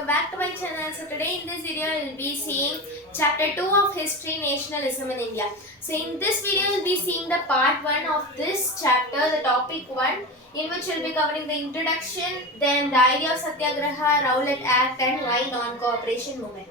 welcome back to my channel. So today in this video we'll be seeing chapter 2 of History Nationalism in India. So in this video we'll be seeing the part 1 of this chapter, the topic 1, in which we'll be covering the introduction, then the idea of Satyagraha, Rowlatt Act and why non-cooperation movement.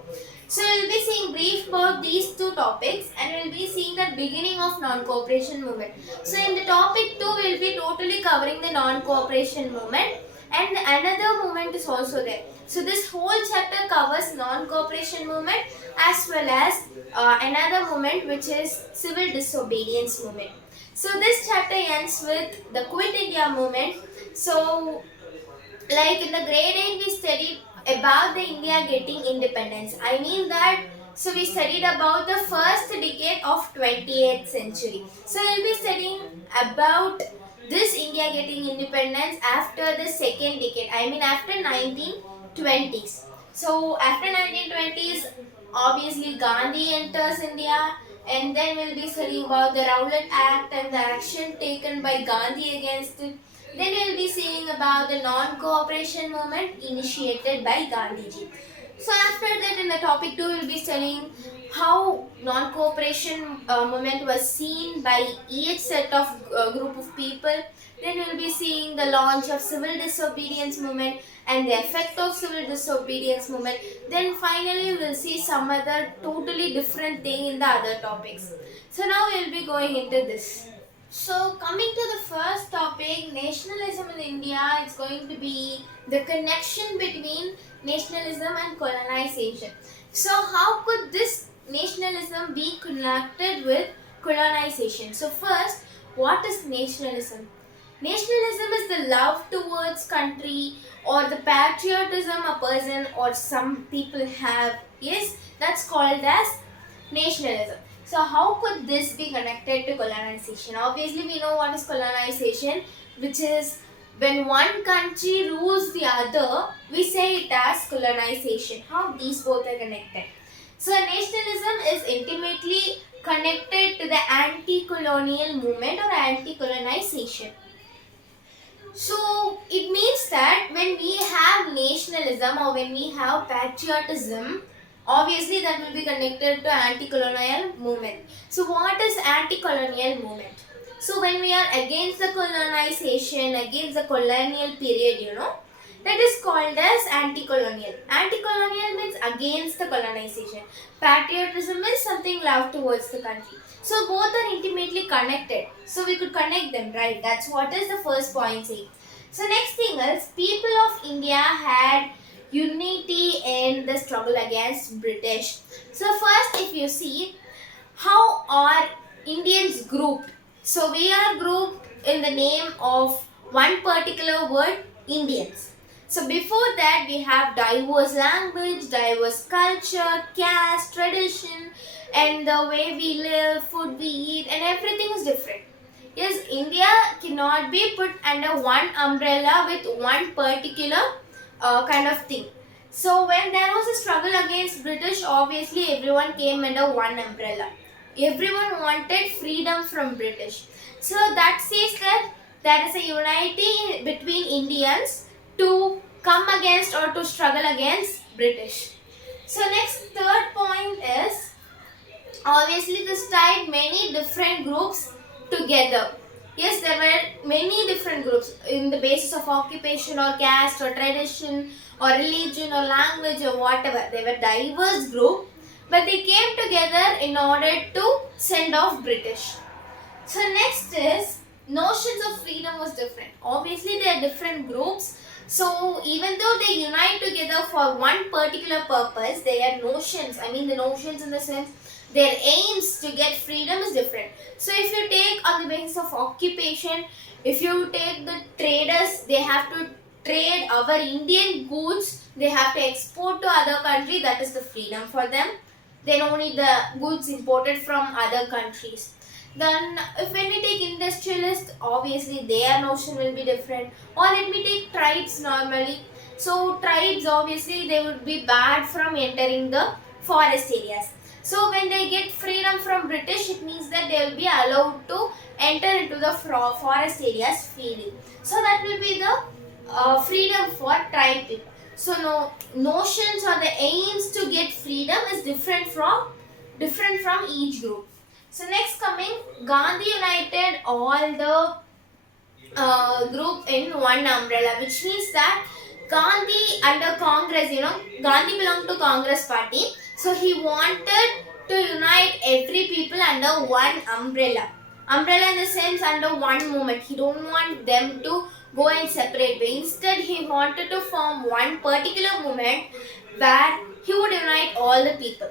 So we'll be seeing brief about these two topics and we'll be seeing the beginning of non-cooperation movement. So in the topic 2 we'll be totally covering the non-cooperation movement. And another movement is also there. So this whole chapter covers non-cooperation movement as well as another movement which is civil disobedience movement. So this chapter ends with the Quit India movement. So like in the grade 8 we studied about the India getting independence. I mean that so we studied about the first decade of 28th century. So we'll be studying about this India getting independence after the second decade. I mean after 1920s. So after 1920s, obviously Gandhi enters India, and then we'll be studying about the Rowlatt Act and the action taken by Gandhi against it. Then we'll be seeing about the non-cooperation movement initiated by Gandhiji. So after that in the topic 2 we'll be studying how non-cooperation movement was seen by each set of group of people. Then we'll be seeing the launch of civil disobedience movement and the effect of civil disobedience movement. Then finally we'll see some other totally different thing in the other topics. So now we'll be going into this. So coming to the first topic, nationalism in India, it's going to be the connection between nationalism and colonization. So how could this nationalism be connected with colonization? So first, what is nationalism? Nationalism is the love towards country or the patriotism a person or some people have. Yes, that's called as nationalism. So how could this be connected to colonization? Obviously we know what is colonization, which is when one country rules the other, we say it as colonization. How these both are connected? So nationalism is intimately connected to the anti-colonial movement or anti-colonization. So it means that when we have nationalism or when we have patriotism, obviously that will be connected to anti-colonial movement. So what is anti-colonial movement? So when we are against the colonization, against the colonial period, that is called as anti-colonial. Anti-colonial means against the colonization. Patriotism is something love towards the country. So both are intimately connected. So we could connect them, right? That's what is the first point saying. So next thing is, people of India had unity in the struggle against British. So first if you see, how are Indians grouped? So we are grouped in the name of one particular word, Indians. So before that we have diverse language, diverse culture, caste, tradition, and the way we live, food we eat, and everything is different. Yes, India cannot be put under one umbrella with one particular kind of thing. So when there was a struggle against British, obviously everyone came under one umbrella. Everyone wanted freedom from British. So that says that there is a unity between Indians to come against or to struggle against British. So next third point is, obviously this tied many different groups together. Yes, there were many different groups in the basis of occupation or caste or tradition or religion or language or whatever. They were diverse group, but they came together in order to send off British. So next is, notions of freedom was different. Obviously they are different groups. So even though they unite together for one particular purpose, their notions, I mean the notions in the sense, their aims to get freedom is different. So if you take on the basis of occupation, if you take the traders, they have to trade our Indian goods, they have to export to other country, that is the freedom for them. Then only the goods imported from other countries. Then when we take industrialists, obviously their notion will be different. Or let me take tribes normally. So tribes, obviously they would be barred from entering the forest areas. So when they get freedom from British, it means that they will be allowed to enter into the forest areas freely. So that will be the freedom for tribe people. So no notions or the aims to get freedom is different from each group. So next coming, Gandhi united all the group in one umbrella, which means that Gandhi under Congress, Gandhi belonged to Congress party, so he wanted to unite every people under one umbrella. Umbrella in the sense under one movement. He don't want them to go in separate way. Instead, he wanted to form one particular movement where he would unite all the people.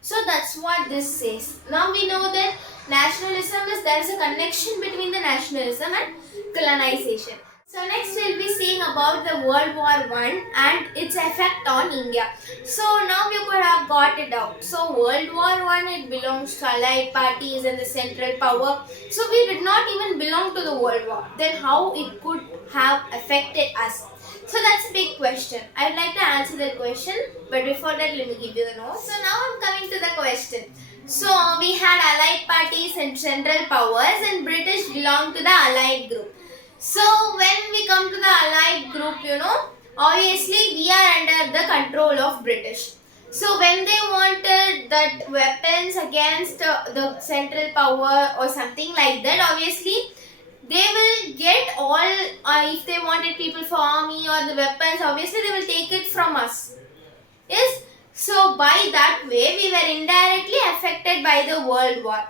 So that's what this says. Now we know that nationalism is, there is a connection between the nationalism and colonization. So next we'll be seeing about the World War I and its effect on India. So now you could have got it out. So World War I, it belongs to allied parties and the central power. So we did not even belong to the World War. Then how it could have affected us? So that's a big question. I'd like to answer that question, but before that, let me give you the notes. So now I'm coming to the question. So we had allied parties and central powers, and British belonged to the allied group. So when we come to the allied group, obviously we are under the control of British. So when they wanted that weapons against the central power or something like that, obviously they will get all, if they wanted people for army or the weapons, obviously they will take it from us. Yes, so by that way we were indirectly affected by the World War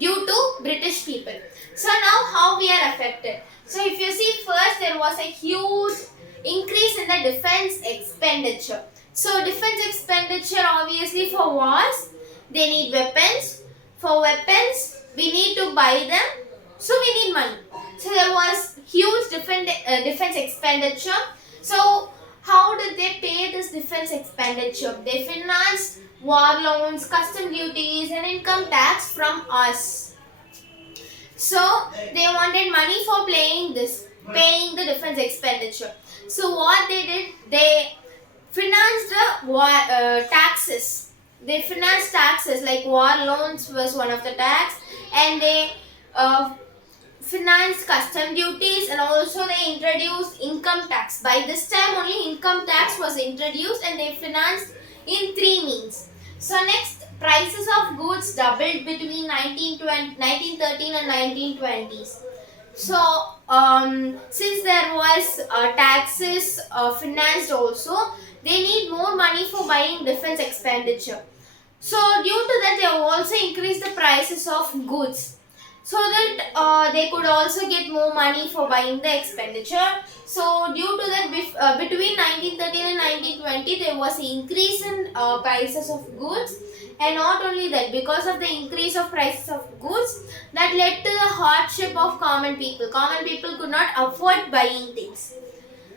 due to British people. So now how we are affected? So if you see, first there was a huge increase in the defense expenditure. So defense expenditure, obviously for wars they need weapons. For weapons we need to buy them, so we need money. So there was huge defense expenditure. So how did they pay this defense expenditure? They financed war loans, custom duties and income tax from us. So they wanted money for paying the defense expenditure. So what they did, they financed the war taxes. They financed taxes, like war loans was one of the tax, and they financed custom duties, and also they introduced income tax. By this time only income tax was introduced, and they financed in three means. So next, prices of goods doubled between 1913 and 1920s. So since there was taxes financed also, they need more money for buying defense expenditure. So due to that, they have also increased the prices of goods, so that they could also get more money for buying the expenditure. So due to that, between 1913 and 1920, there was an increase in prices of goods. And not only that, because of the increase of prices of goods, that led to the hardship of common people. Common people could not afford buying things.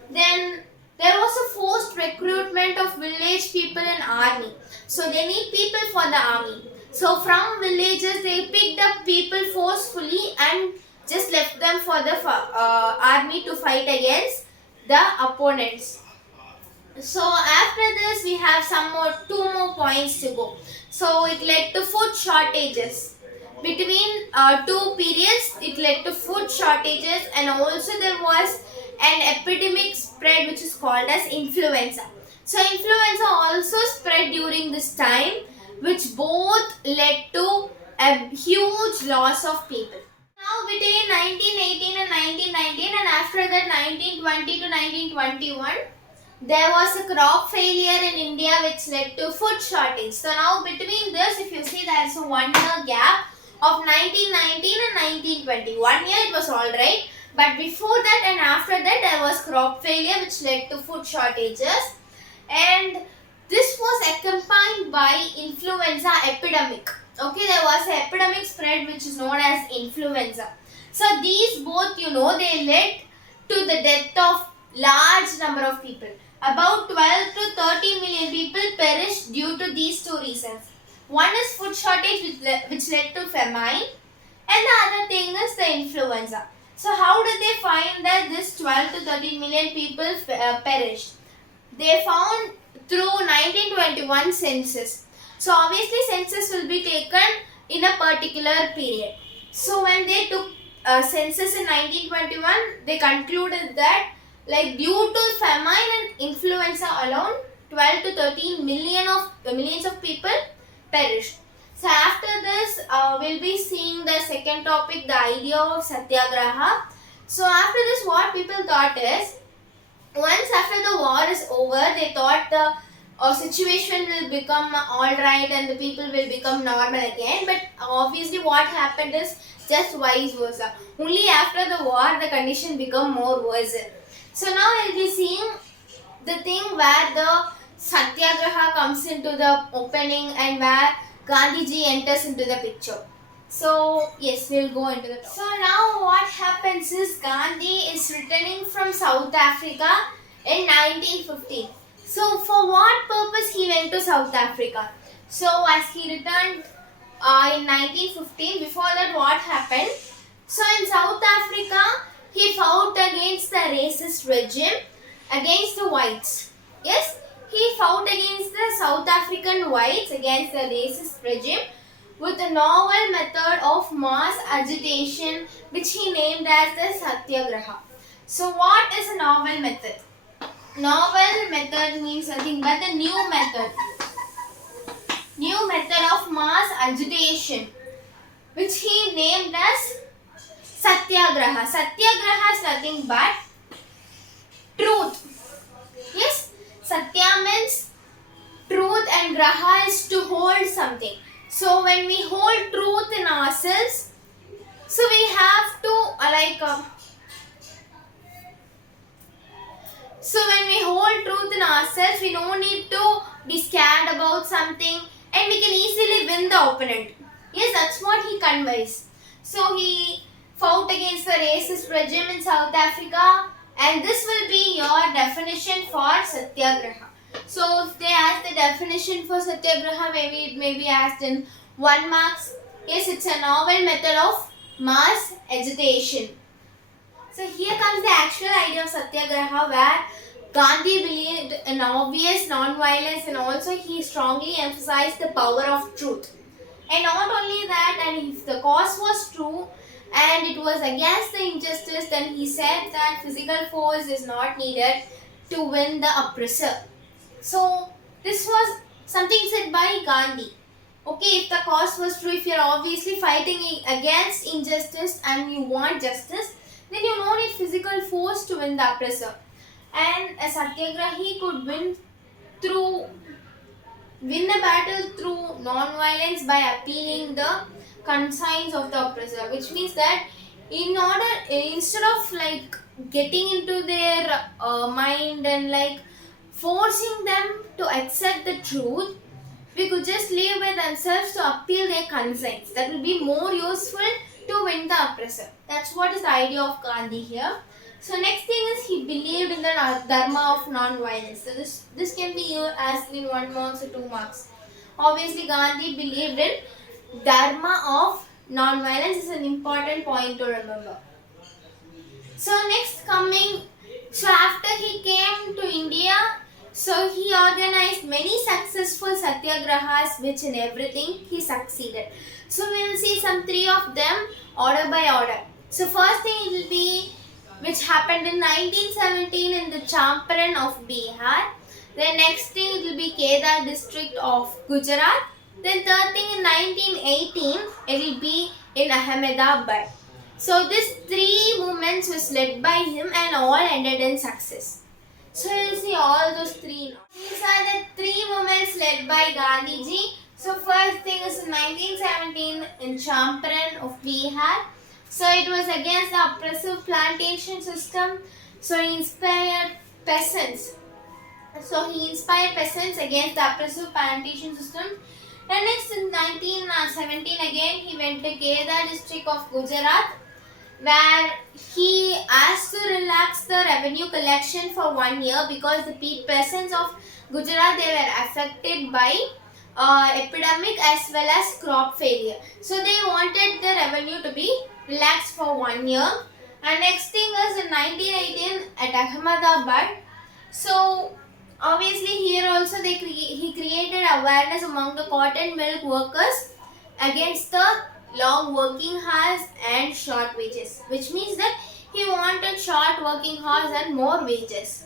Then there was a forced recruitment of village people in army. So they need people for the army. So from villages they picked up people forcefully and just left them for the army to fight against the opponents. So after this we have two more points to go. So it led to food shortages. Between two periods, it led to food shortages, and also there was an epidemic spread which is called as influenza. So influenza also spread during this time, which both led to a huge loss of people. Now between 1918 and 1919, and after that 1920 to 1921, there was a crop failure in India which led to food shortage. So now between this, if you see, there is a 1 year gap of 1919 and 1920. 1 year it was alright, but before that and after that there was crop failure which led to food shortages, and this was accompanied by influenza epidemic. Okay, there was an epidemic spread which is known as influenza. So these both, they led to the death of large number of people. About 12 to 13 million people perished due to these two reasons. One is food shortage which led to famine, and the other thing is the influenza. So how did they find that this 12 to 13 million people perished? They found through 1921 census. So obviously census will be taken in a particular period. So when they took census in 1921, they concluded that Like due to famine and influenza alone, 12 to 13 millions of people perished. So after this, we'll be seeing the second topic, the idea of Satyagraha. So after this, what people thought is, once after the war is over, they thought the situation will become alright and the people will become normal again. But obviously, what happened is just vice versa. Only after the war, the condition become more worse. So now we'll be seeing the thing where the Satyagraha comes into the opening and where Gandhiji enters into the picture. So yes, we'll go into the topic. So now what happens is Gandhi is returning from South Africa in 1915. So for what purpose he went to South Africa? So as he returned in 1915, before that what happened? So in South Africa, he fought against the racist regime, against the whites. Yes, he fought against the South African whites, against the racist regime, with a novel method of mass agitation which he named as the Satyagraha. So what is a novel method? Novel method means nothing but the new method. New method of mass agitation which he named as Satyagraha. Satyagraha is nothing but truth. Yes, Satya means truth and Graha is to hold something. So when we hold truth in ourselves, so we have to so when we hold truth in ourselves, we don't need to be scared about something and we can easily win the opponent. Yes, that's what he conveys. So he fought against the racist regime in South Africa, and this will be your definition for Satyagraha. So if they ask the definition for Satyagraha, maybe it may be asked in 1 marks. Yes, it's a novel method of mass agitation. So here comes the actual idea of Satyagraha, where Gandhi believed in obvious non-violence and also he strongly emphasized the power of truth. And not only that, and if the cause was true and it was against the injustice, then he said that physical force is not needed to win the oppressor. So this was something said by Gandhi. Okay, if the cause was true, if you are obviously fighting against injustice and you want justice, then you don't need physical force to win the oppressor. And a Satyagrahi could win a battle through non-violence by appealing the conscience of the oppressor, which means that instead of getting into their mind and forcing them to accept the truth, we could just leave with themselves to appeal their conscience. That will be more useful to win the oppressor. That's what is the idea of Gandhi here. So next thing is he believed in the dharma of non-violence. So this can be asked in 1 marks or 2 marks. Obviously Gandhi believed in dharma of non-violence is an important point to remember. So after he came to India, so he organized many successful satyagrahas which in everything he succeeded. So we will see some 3 of them order by order. So first thing it will be which happened in 1917 in the Champaran of Bihar. Then next thing it will be Kedar district of Gujarat. Then third thing in 1918 it will be in Ahmedabad. So these 3 movements was led by him and all ended in success. So you will see all those 3 now. These are the 3 movements led by Gandhiji. So first thing is in 1917 in Champaran of Bihar. So it was against the oppressive plantation system. So he inspired peasants. Against the oppressive plantation system. And next in 1917 again he went to Kedar district of Gujarat, where he asked to relax the revenue collection for 1 year because the peasants of Gujarat, they were affected by epidemic as well as crop failure. So they wanted the revenue to be relaxed for 1 year. And next thing was in 1918 at Ahmedabad. So obviously here also he created awareness among the cotton milk workers against the long working hours and short wages, which means that He wanted short working hours and more wages.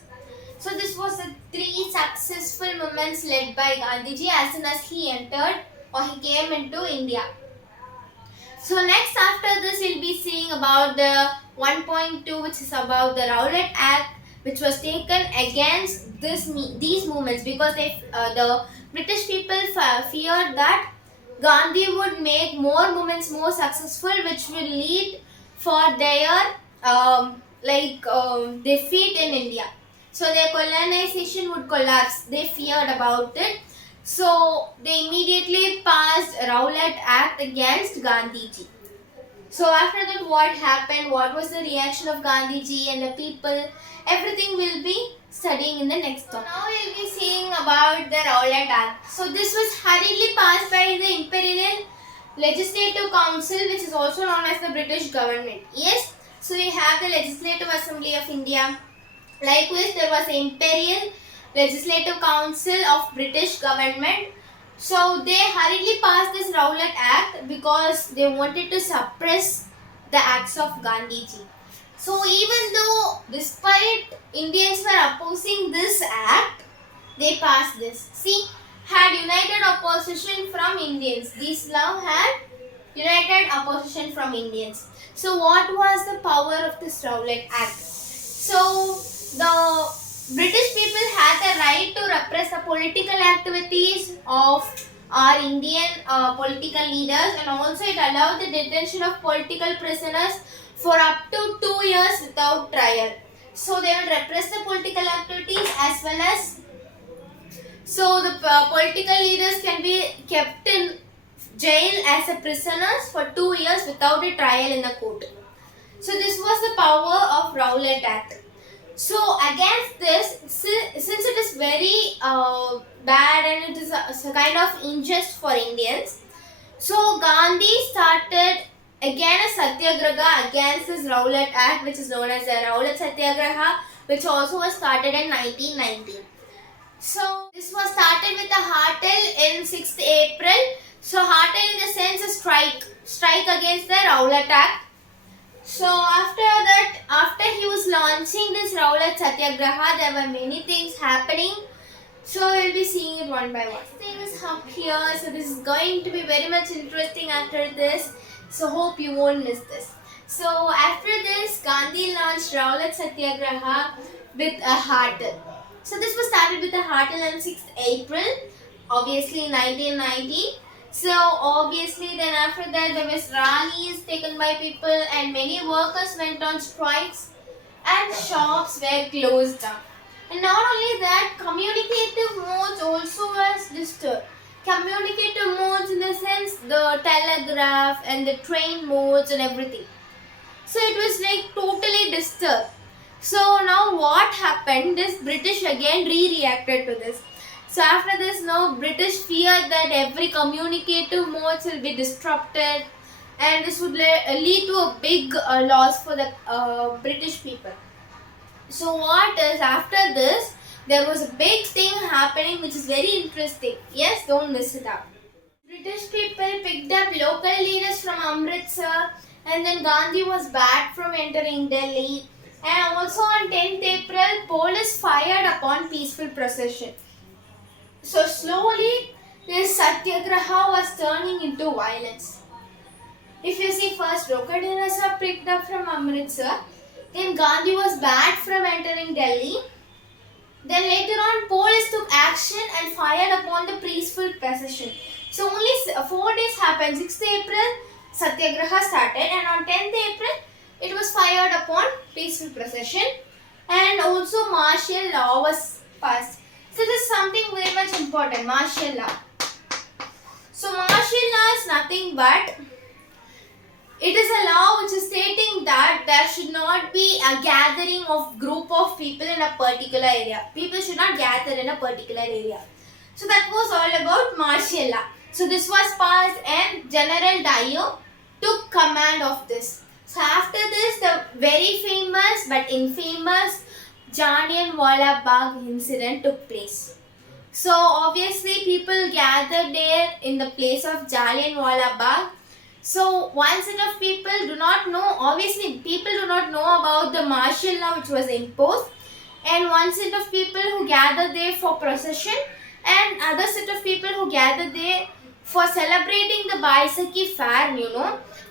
So this was the three successful movements led by Gandhiji as soon as he entered or he came into India. So next after this we'll be seeing about the 1.2, which is about the Rowlatt Act, which was taken against these movements because the British people feared that Gandhi would make more movements more successful, which will lead for their defeat in India. So their colonization would collapse. They feared about it. So they immediately passed Rowlatt Act against Gandhiji. So after that, what happened? What was the reaction of Gandhiji and the people? Everything will be studying in the next talk. Now we'll be seeing about the Rowlatt Act. So this was hurriedly passed by the Imperial Legislative Council, which is also known as the British government. Yes, so we have the Legislative Assembly of India. Likewise, there was the Imperial Legislative Council of British government. So they hurriedly passed this Rowlatt Act because they wanted to suppress the acts of Gandhiji. So even though despite Indians were opposing this act, they passed this. See, had united opposition from Indians. These now had united opposition from Indians. So what was the power of this Rowlatt Act? So the British people had the right to repress the political activities of our Indian political leaders, and also it allowed the detention of political prisoners for up to 2 years without trial. So they would repress the political activities as well as so the political leaders can be kept in jail as a prisoners for 2 years without a trial in the court. So this was the power of Rowlatt Act. So against this, since it is very bad and it is a kind of unjust for Indians, so Gandhi started again a satyagraha against this Rowlatt Act, which is known as the Rowlatt Satyagraha, which also was started in 1919. So this was started with a Hartal in 6th April. So Hartal in the sense a strike against the Rowlatt Act. So after he was launching this Rowlatt Satyagraha, there were many things happening. So we'll be seeing it one by one. Things up here. So this is going to be very much interesting after this. So hope you won't miss this. So after this, Gandhi launched Rowlatt Satyagraha with a Hartal. So this was started with a Hartal on 6th April, obviously 1919. So obviously then after that there was rallies taken by people and many workers went on strikes and shops were closed down. And not only that, communicative modes also was disturbed. Communicative modes in the sense the telegraph and the train modes and everything. So it was like totally disturbed. So now what happened? This British again reacted to this. So after this, now British feared that every communicative modes will be disrupted, and this would lead to a big loss for the British people. So what is after this? There was a big thing happening which is very interesting. Yes, don't miss it out. British people picked up local leaders from Amritsar, and then Gandhi was barred from entering Delhi. And also on 10th April, police fired upon peaceful procession. So slowly, this satyagraha was turning into violence. If you see, first crocodiles are picked up from Amritsar, then Gandhi was barred from entering Delhi. Then later on, police took action and fired upon the peaceful procession. So only 4 days happened. 6th April, satyagraha started, and on 10th April, it was fired upon peaceful procession, and also martial law was passed. So this is something very much important, martial law. So martial law is nothing but it is a law which is stating that there should not be a gathering of group of people in a particular area. People should not gather in a particular area. So that was all about martial law. So this was passed and General Dyer took command of this. So after this, the very famous but infamous Jallianwala Bagh incident took place. So obviously people gathered there in the place of Jallianwala Bagh. So one set of people do not know, obviously people do not know about the martial law which was imposed, and one set of people who gather there for procession, and other set of people who gather there for celebrating the Baisakhi fair,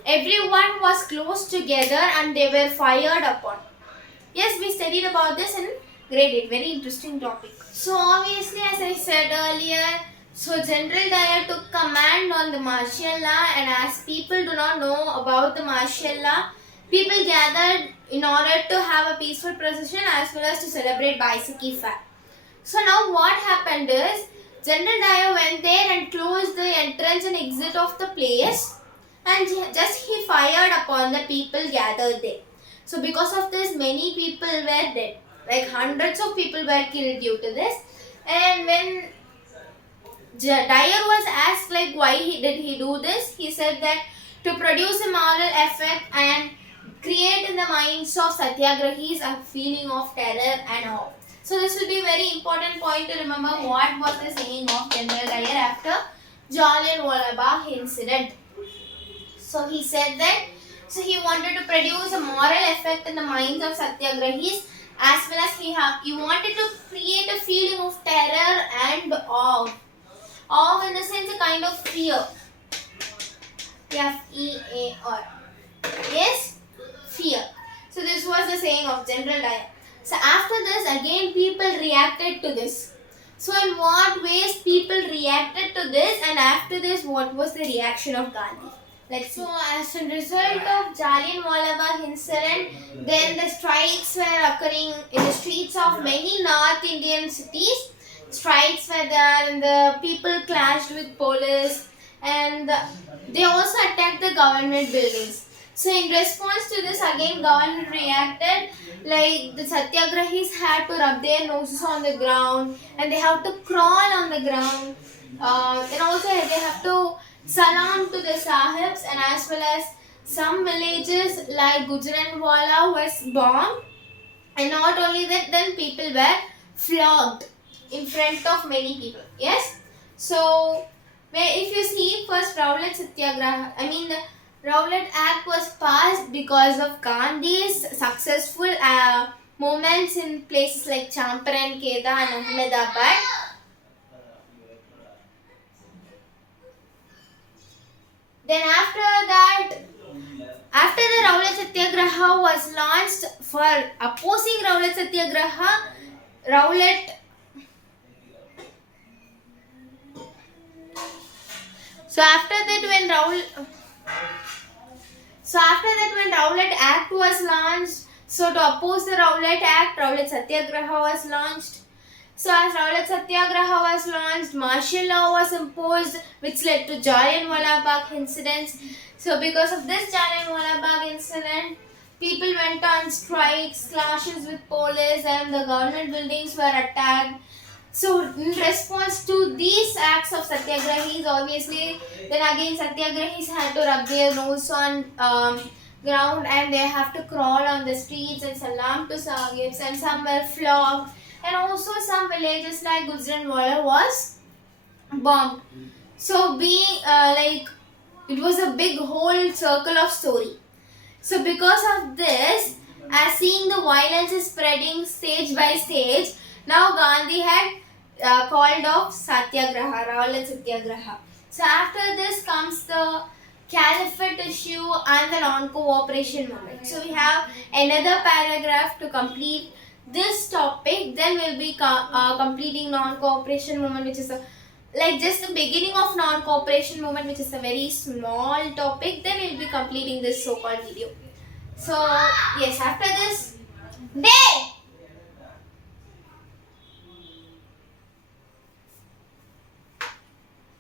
everyone was close together and they were fired upon. Yes, we studied about this in grade 8. Very interesting topic. So obviously, as I said earlier, so General Dyer took command on the martial law, and as people do not know about the martial law, people gathered in order to have a peaceful procession as well as to celebrate Baisakhi fair. So now what happened is, General Dyer went there and closed the entrance and exit of the place, and just he fired upon the people gathered there. So because of this, many people were dead. Like hundreds of people were killed due to this. And when Dyer was asked like why did he do this, he said that to produce a moral effect and create in the minds of satyagrahis a feeling of terror and awe. So this will be a very important point to remember what was the saying of General Dyer after Jallianwala Bagh incident. So he said that he wanted to produce a moral effect in the minds of satyagrahis, as well as he wanted to create a feeling of terror and awe. Awe in the sense a kind of fear. F-E-A-R. Yes? Fear. So this was the saying of General Dyer. So after this, again people reacted to this. So in what ways people reacted to this, and after this what was the reaction of Gandhi? Let's see. So as a result of Jallianwala Bagh incident, then the strikes were occurring in the streets of many North Indian cities. Strikes were there and the people clashed with police, and they also attacked the government buildings. So in response to this, again government reacted, like the satyagrahis had to rub their noses on the ground and they have to crawl on the ground, and also they have to salam to the sahibs, and as well as some villages like Gujranwala was bombed, and not only that, then people were flogged in front of many people. Yes. So if you see, first Rowlatt Satyagraha, the Rowlatt Act was passed because of Gandhi's successful movements in places like Champaran, Kheda and Ahmedabad. Then after the Rowlatt Satyagraha was launched, for opposing Rowlatt Satyagraha, So after that when Rowlatt Act was launched, so to oppose the Rowlatt Act, Rowlatt Satyagraha was launched. So as Rowlatt Satyagraha was launched, martial law was imposed, which led to Jallianwala Bagh incidents. So because of this Jallianwala Bagh incident, people went on strikes, clashes with police, and the government buildings were attacked. So in response to these acts of satyagrahis, obviously, then again satyagrahis had to rub their nose on ground, and they have to crawl on the streets and salam to sahibs, and some were flogged, and also some villages like Gujranwala was bombed. So being it was a big whole circle of story. So because of this, as seeing the violence is spreading stage by stage, now Gandhi had called off Satyagraha, Rowlatt Satyagraha. So after this comes the Caliphate issue and the non-cooperation movement. So we have another paragraph to complete this topic. Then we'll be completing non-cooperation movement, which is just the beginning of non-cooperation movement, which is a very small topic. Then we'll be completing this so-called video. So yes, after this, day.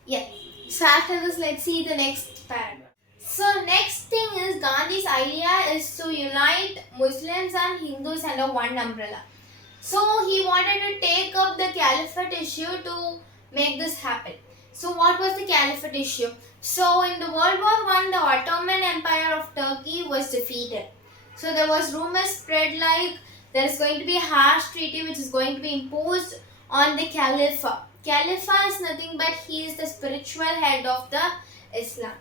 Yeah. So after this, let's see the next paragraph. So next thing is Gandhi's idea is to unite Muslims and Hindus under one umbrella. So he wanted to take up the Caliphate issue to make this happen. So what was the Caliphate issue? So in the World War I, the Ottoman Empire of Turkey was defeated. So there was rumors spread like there is going to be a harsh treaty which is going to be imposed on the Caliph. Caliph is nothing but he is the spiritual head of the Islam.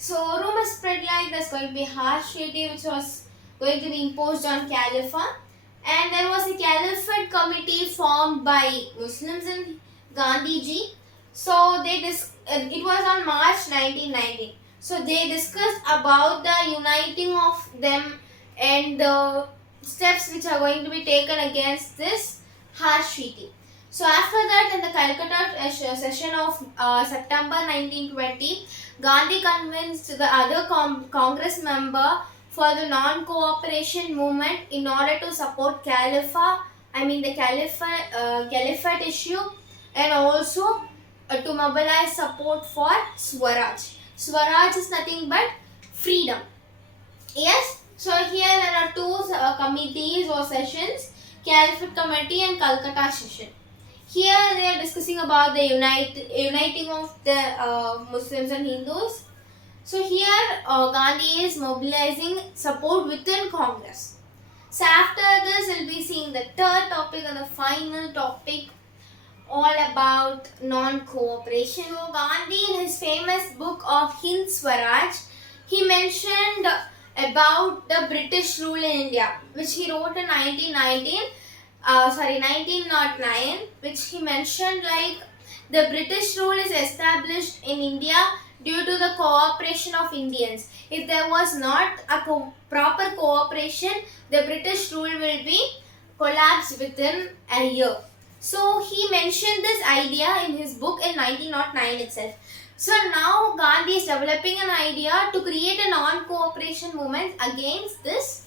So rumors spread like there's going to be harsh treaty which was going to be imposed on Caliphate, and there was a Caliphate committee formed by Muslims and Gandhiji. So it was on March 1919. So they discussed about the uniting of them and the steps which are going to be taken against this harsh treaty. So after that, in the Calcutta session of September 1920, Gandhi convinced the other Congress member for the non-cooperation movement in order to support the Caliphate issue, and also to mobilize support for Swaraj. Swaraj is nothing but freedom. Yes, so here there are two committees or sessions, Caliphate Committee and Calcutta session. Here they are discussing about the uniting of the Muslims and Hindus. So here Gandhi is mobilizing support within Congress. So after this we'll be seeing the third topic and the final topic, all about non-cooperation. So Gandhi, in his famous book of Hind Swaraj, he mentioned about the British rule in India, which he wrote in 1909, which he mentioned like the British rule is established in India due to the cooperation of Indians. If there was not a proper cooperation, the British rule will be collapsed within a year. So he mentioned this idea in his book in 1909 itself. So now Gandhi is developing an idea to create a non-cooperation movement against this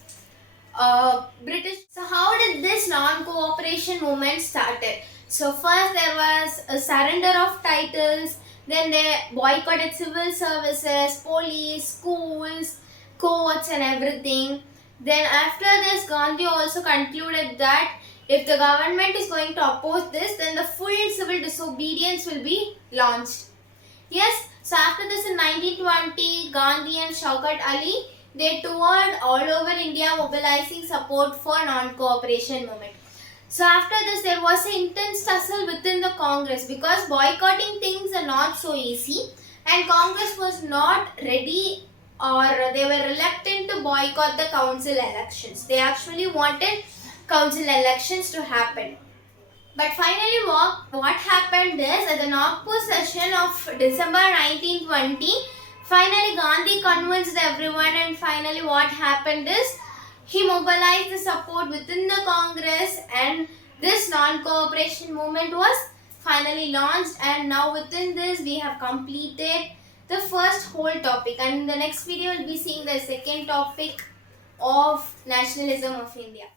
British. So how did this non-cooperation movement started? So first there was a surrender of titles, then they boycotted civil services, police, schools, courts and everything. Then after this, Gandhi also concluded that if the government is going to oppose this, then the full civil disobedience will be launched. Yes, so after this in 1920, Gandhi and Shaukat Ali, they toured all over India mobilizing support for non-cooperation movement. So after this there was an intense tussle within the Congress because boycotting things are not so easy, and Congress was not ready, or they were reluctant to boycott the council elections. They actually wanted council elections to happen. But finally what happened is, at the Nagpur session of December 1920, finally Gandhi convinced everyone, and finally what happened is he mobilized the support within the Congress, and this non-cooperation movement was finally launched. And now within this we have completed the first whole topic, and in the next video we'll be seeing the second topic of nationalism of India.